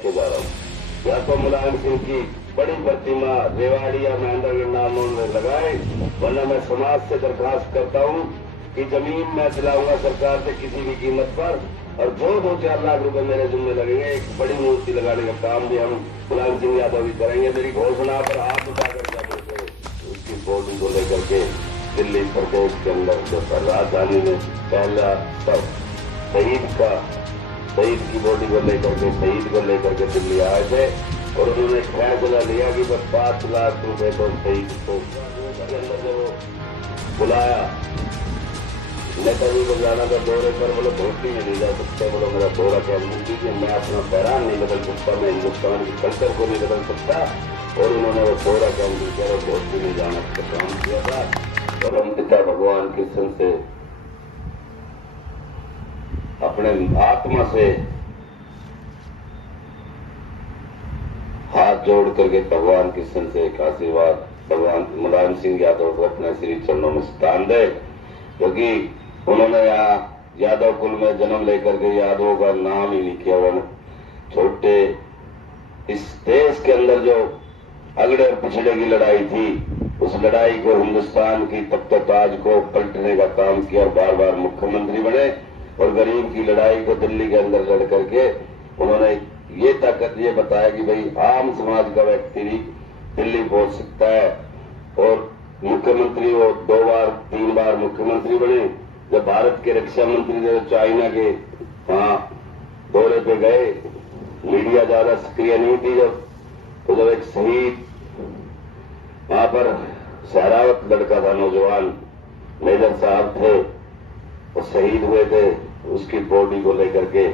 के जा रहा हूँ। या तो मुलायम सिंह की बड़ी प्रतिमा रेवाड़ी या महेंद्रगढ़ नामों में लगाए, वरना मैं समाज से दरखास्त करता हूँ कि जमीन मैं दिलाऊंगा सरकार से किसी भी कीमत पर, और जो 2-4 लाख रुपए मेरे जिम्मे लगेंगे एक बड़ी मूर्ति लगाने का काम भी हम मुलायम सिंह यादव भी करेंगे। मेरी घोषणा पर हाथ उठाकर क्या बोलते उसकी बॉडी को लेकर के दिल्ली प्रदेश के अंदर जो राजधानी में पहला सब शहीद की बॉडी को लेकर के शहीद को लेकर के दिल्ली आए थे, और उन्होंने फैसला लिया कि बस 5 लाख रुपए तो शहीद को के अंदर जब बुलाया नेताजी को जाना था दौरे पर, बोलो धोती में नहीं जा सकते, बोलो मेरा दौरा कैंसिल कीजिए, मैं अपना पैरान नहीं बदल सकता, मैं हिंदुस्तान की कल्चर को नहीं बदल सकता, और उन्होंने वो दौरा कैंसिल किया और धोती नहीं जाना का काम किया था। और हम पिता भगवान कृष्ण से अपने आत्मा से हाथ जोड़ करके भगवान कृष्ण से एक आशीर्वाद भगवान मुलायम सिंह यादव को अपने श्री चरणों में स्थान दे, क्योंकि उन्होंने यहाँ यादव कुल में जन्म लेकर के यादवों का नाम ही नहीं किया। उन्होंने छोटे इस देश के अंदर जो अगड़े और पिछड़े की लड़ाई थी, उस लड़ाई को हिंदुस्तान की तख्त-ए-ताज को पलटने का काम किया और बार बार मुख्यमंत्री बने, और गरीब की लड़ाई को दिल्ली के अंदर लड़ करके उन्होंने ये ताकत ये बताया कि भाई आम समाज का व्यक्ति भी दिल्ली पहुंच सकता है। और मुख्यमंत्री वो 2 बार 3 बार मुख्यमंत्री बने। जब भारत के रक्षा मंत्री जब चाइना के वहां दौरे पे गए, मीडिया ज्यादा सक्रिय नहीं थी तो जब एक शहीद वहां पर सहरावत लड़का था, नौजवान मेजर साहब थे, वो शहीद हुए थे, उसकी बॉडी को लेकर के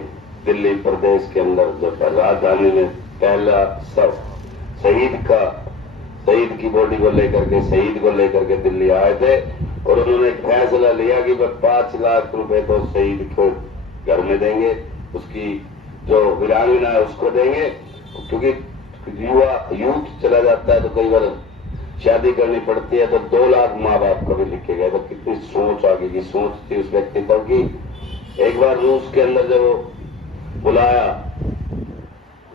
दिल्ली प्रदेश के अंदर जब राजधानी में पहला सब शहीद की बॉडी को लेकर के दिल्ली आए थे, और उन्होंने फैसला लिया कि वह 5 लाख रुपए तो शहीद को घर में देंगे, उसकी जो वीरांगना है उसको देंगे, क्योंकि यूथ चला जाता है तो कई बार शादी करनी पड़ती है, तो 2 लाख माँ बाप कभी लिखे गए। तो कितनी सोच आगे की सोच थी उस व्यक्तित्व की। एक बार रूस के अंदर जब वो बुलाया,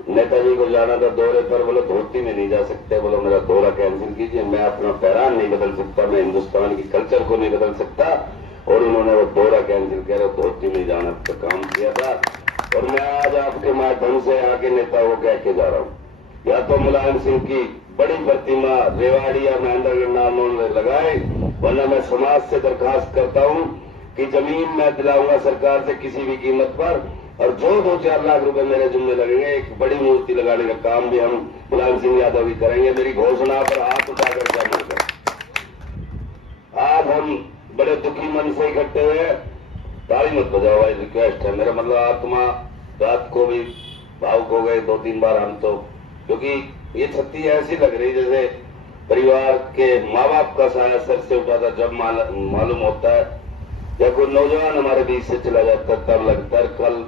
नेताजी को जाना था दौरे पर, बोलो धोती में नहीं जा सकते, बोलो मेरा दौरा कैंसिल कीजिए, मैं अपना पैरान नहीं बदल सकता, मैं हिंदुस्तान की कल्चर को नहीं बदल सकता, और उन्होंने वो दौरा कैंसिल किया और धोती में जाना का काम किया था। और मैं आज आपके माध्यम से आगे नेताओं को कह के जा रहा हूँ, या तो मुलायम सिंह की बड़ी प्रतिमा रेवाड़ी या महेंद्रगढ़ नामों में लगाए, वरना मैं समाज से दरखास्त करता हूँ कि जमीन मैं दिलाऊंगा सरकार से किसी भी कीमत पर, और जो 2-4 लाख रुपए मेरे जिम्मे लगेंगे एक बड़ी मूर्ति लगाने का काम भी हम मुलायम सिंह यादव भी करेंगे। मेरी घोषणा पर हाथ उठाकर क्या बोलते आज हम बड़े दुखी मन से इकट्ठे हुए। ताली मत बजाओ भाई, रिक्वेस्ट है मेरा, मतलब आत्मा रात को भी भावुक हो गए 2-3 बार हम तो, क्योंकि ये छत्ती ऐसी लग रही जैसे परिवार के माँ बाप का साया सर से उठा था। जब मालूम होता है या कोई नौजवान हमारे बीच से चला जाता तब लगता है। कल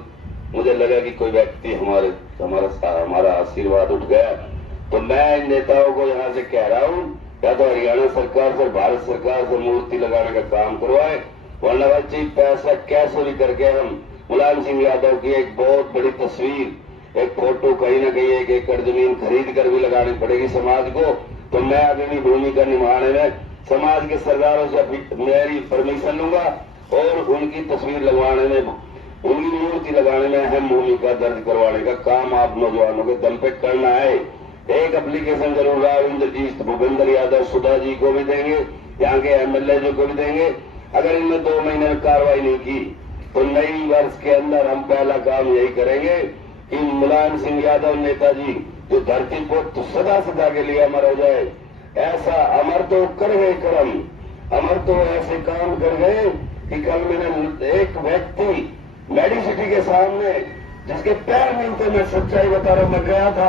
मुझे लगा कि कोई व्यक्ति हमारा आशीर्वाद उठ गया। तो मैं इन नेताओं को यहाँ से कह रहा हूँ, या तो हरियाणा सरकार से भारत सरकार से मूर्ति लगाने का काम करवाए, वरना बच्ची पैसा कैसे भी करके हम मुलायम सिंह यादव की एक बहुत बड़ी तस्वीर, एक फोटो कहीं ना कहीं 1 एकड़ जमीन खरीद कर भी लगानी पड़ेगी समाज को। तो मैं अग्रणी भूमिका निभाने में समाज के सरदारों से मेरी परमिशन लूंगा, और उनकी तस्वीर लगवाने में, उनकी मूर्ति लगाने में अहम भूमिका दर्ज करवाने का काम आप नौजवानों के दम पे करना है। एक एप्लीकेशन जरूर राव इंद्रजीत भूपेंद्र यादव सुधा जी को भी देंगे, यहाँ के MLA जो को भी देंगे। अगर इनमें 2 महीने में कार्रवाई नहीं की तो नई वर्ष के अंदर हम पहला काम यही करेंगे कि मुलायम सिंह यादव नेताजी जो धरती पर सदा सदा के लिए अमर हो जाए। ऐसा अमर तो कर गए कर्म, अमर तो ऐसे काम कर गए कि कल मैंने एक व्यक्ति मेडिसिटी के सामने जिसके पैर नहीं थे, मैं सच्चाई बता रहा हूं, मैं गया था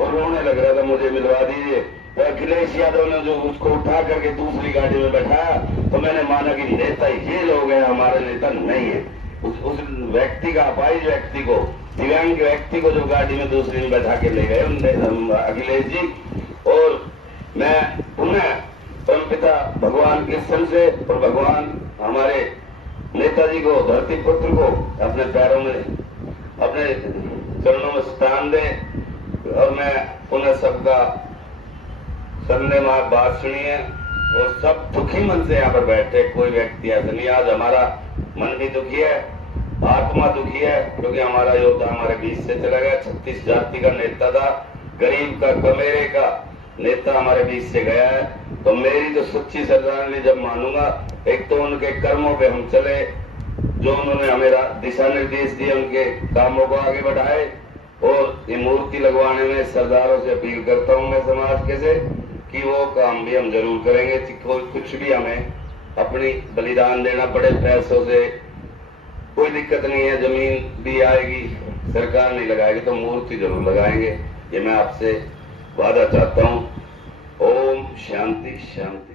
और रोने लग रहा था, मुझे मिलवा दीजिए। तो अखिलेश यादव ने जो उसको उठा करके दूसरी गाड़ी में बैठाया तो मैंने माना कि नेता ये लोग हैं, हमारे नेता नहीं है। उस व्यक्ति का, अपाहिज व्यक्ति को, दिव्यांग व्यक्ति को जो गाड़ी में दूसरी में बैठा के ले गए अखिलेश जी। और मैं पुनः परमपिता भगवान कृष्ण से और भगवान हमारे नेताजी को, धरती पुत्र को अपने पैरों में, अपने चरणों में स्थान दे। और मैं पुनः सबका सुनने में बात सुनी है और सब दुखी मन से यहाँ पर बैठे, कोई व्यक्ति ऐसा नहीं। आज हमारा मन भी दुखी है, आत्मा दुखी है, क्योंकि हमारा योद्धा हमारे बीच से चला गया। 36 जाति का नेता था, गरीब का, कमेरे का नेता हमारे बीच से गया है। तो मेरी तो सच्ची श्रद्धांजलि जब मानूंगा, एक तो उनके कर्मों पे हम चले, जो उन्होंने हमें दिशा निर्देश दिए, उनके कामों को आगे बढ़ाए। और ये मूर्ति लगवाने में सरदारों से अपील करता हूं मैं समाज के से कि वो काम भी हम जरूर करेंगे। कुछ भी हमें अपनी बलिदान देना पड़े, पैसों से कोई दिक्कत नहीं है, जमीन भी आएगी, सरकार नहीं लगाएगी तो मूर्ति जरूर लगाएंगे। ये मैं आपसे वादा चाहता हूँ। ओम शांति शांति।